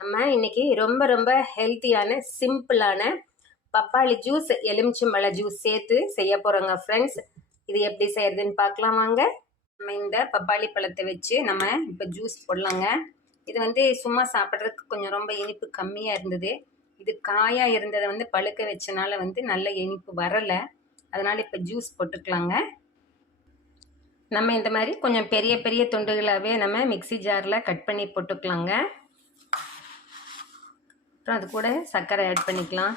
நம்ம இன்னைக்கு ரொம்ப ரொம்ப ஹெல்த்தியான சிம்பிளான பப்பாளி ஜூஸ் எலுமிச்சம்பழ ஜூஸ் சேர்த்து செய்ய போகிறோங்க ஃப்ரெண்ட்ஸ். இது எப்படி செய்யறதுன்னு பார்க்கலாம் வாங்க. நம்ம இந்த பப்பாளி பழத்தை வச்சு நம்ம இப்போ ஜூஸ் போடலாங்க. இது வந்து சும்மா சாப்பிட்றதுக்கு கொஞ்சம் ரொம்ப இனிப்பு கம்மியாக இருந்தது. இது காயாக இருந்ததை பழுக்க வச்சனால நல்ல இனிப்பு வரலை. அதனால் இப்போ ஜூஸ் போட்டுக்கலாங்க. நம்ம இந்த மாதிரி கொஞ்சம் பெரிய பெரிய துண்டுகளாகவே நம்ம மிக்சி ஜாரில் கட் பண்ணி போட்டுக்கலாங்க. அப்புறம் அது கூட சர்க்கரை ஆட் பண்ணிக்கலாம்.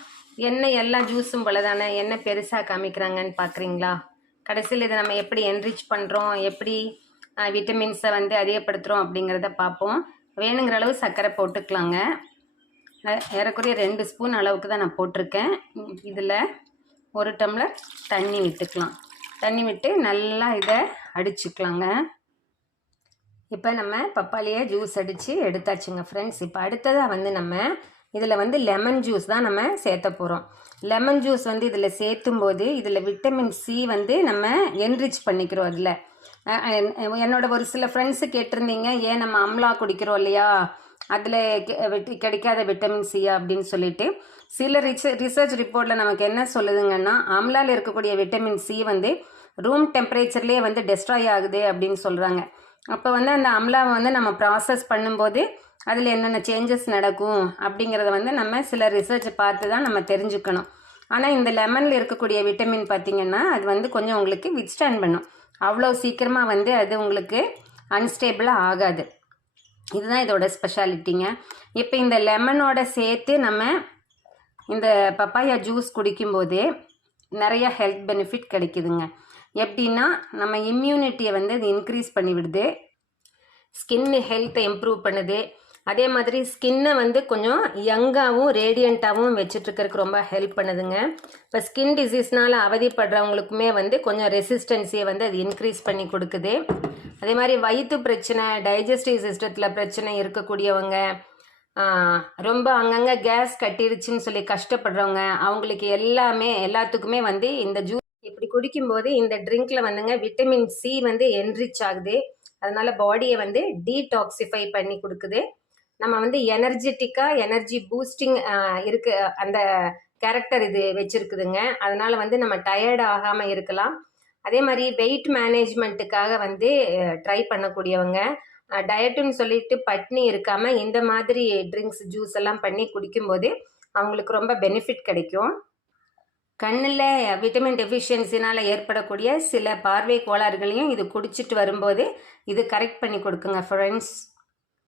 எண்ணெய் எல்லா ஜூஸும் போல தானே, எண்ணெய் பெருசாக காமிக்கிறாங்கன்னு பார்க்குறீங்களா? கடைசியில் இதை நம்ம எப்படி என்ரிச் பண்ணுறோம், எப்படி விட்டமின்ஸை அதிகப்படுத்துகிறோம் அப்படிங்கிறத பார்ப்போம். வேணுங்கிற அளவு சர்க்கரை போட்டுக்கலாங்க. ஏறக்குறைய 2 ஸ்பூன் அளவுக்கு தான் நான் போட்டிருக்கேன். இதில் 1 டம்ளர் தண்ணி விட்டுக்கலாம். தண்ணி விட்டு நல்லா இதை அடிச்சுக்கலாங்க. இப்போ நம்ம பப்பாளியை ஜூஸ் அடித்து எடுத்தாச்சுங்க ஃப்ரெண்ட்ஸ். இப்போ அடுத்ததாக நம்ம இதில் லெமன் ஜூஸ் தான் நம்ம சேர்த்த போகிறோம். லெமன் ஜூஸ் இதில் சேர்த்தும் போது இதில் விட்டமின் சி நம்ம என்ரிச் பண்ணிக்கிறோம். அதில் என்னோட ஒரு சில ஃப்ரெண்ட்ஸு கேட்டிருந்தீங்க, ஏன் நம்ம அம்லா குடிக்கிறோம் இல்லையா, அதில் கிடைக்காத விட்டமின் சியா அப்படின்னு சொல்லிட்டு. சில ரிசர்ச் ரிப்போர்ட்டில் நமக்கு என்ன சொல்லுதுங்கன்னா, அம்லாவில் இருக்கக்கூடிய விட்டமின் சி ரூம் டெம்பரேச்சர்லேயே டெஸ்ட்ராய் ஆகுது அப்படின்னு சொல்கிறாங்க. அப்போ அந்த அம்லாவை நம்ம ப்ராசஸ் பண்ணும்போது அதில் என்னென்ன சேஞ்சஸ் நடக்கும் அப்படிங்கிறத நம்ம சில ரிசர்ச் பார்த்து தான் நம்ம தெரிஞ்சுக்கணும். ஆனால் இந்த லெமனில் இருக்கக்கூடிய விட்டமின் பார்த்திங்கன்னா அது கொஞ்சம் உங்களுக்கு வித்ஸ்டாண்ட் பண்ணும். அவ்வளோ சீக்கிரமாக அது உங்களுக்கு அன்ஸ்டேபிளாக ஆகாது. இதுதான் இதோட ஸ்பெஷாலிட்டிங்க. இப்போ இந்த லெமனோட சேர்த்து நம்ம இந்த பப்பாயா ஜூஸ் குடிக்கும்போது நிறைய ஹெல்த் பெனிஃபிட் கிடைக்குதுங்க. எப்படின்னா, நம்ம இம்யூனிட்டியை அது இன்க்ரீஸ் பண்ணி விடுது, ஸ்கின் ஹெல்த்தை இம்ப்ரூவ் பண்ணுது. அதே மாதிரி ஸ்கின்னை கொஞ்சம் யங்காகவும் ரேடியண்ட்டாகவும் வச்சுட்ருக்கிறதுக்கு ரொம்ப ஹெல்ப் பண்ணுதுங்க. இப்போ ஸ்கின் டிசீஸ்னால் அவதிப்படுறவங்களுக்குமே கொஞ்சம் ரெசிஸ்டன்ஸியை அது இன்க்ரீஸ் பண்ணி கொடுக்குது. அதே மாதிரி வயிற்று பிரச்சனை, டைஜஸ்டிவ் சிஸ்டத்தில் பிரச்சனை இருக்கக்கூடியவங்க, ரொம்ப அங்கங்கே கேஸ் கட்டிருச்சுன்னு சொல்லி கஷ்டப்படுறவங்க, அவங்களுக்கு எல்லாத்துக்குமே இந்த ஜூஸ் இப்படி குடிக்கும்போது இந்த ட்ரிங்க்கில் விட்டமின் சி என்ரிச் ஆகுது. அதனால பாடியை டீடாக்சிஃபை பண்ணி கொடுக்குது. நம்ம எனர்ஜெட்டிக்காக எனர்ஜி பூஸ்டிங் இருக்கு, அந்த கேரக்டர் இது வச்சுருக்குதுங்க. அதனால் நம்ம டயர்ட் ஆகாமல் இருக்கலாம். அதே மாதிரி வெயிட் மேனேஜ்மெண்ட்டுக்காக ட்ரை பண்ணக்கூடியவங்க, டயட்டுன்னு சொல்லிட்டு பட்னி இருக்காமல் இந்த மாதிரி ட்ரிங்க்ஸ் ஜூஸ் எல்லாம் பண்ணி குடிக்கும்போது அவங்களுக்கு ரொம்ப பெனிஃபிட் கிடைக்கும். கண்ணில் விட்டமின் டெஃபிஷியன்சினால் ஏற்படக்கூடிய சில பார்வை கோளாறுகளையும் இது குடிச்சிட்டு வரும்போது இது கரெக்ட் பண்ணி கொடுக்குங்க ஃப்ரெண்ட்ஸ்.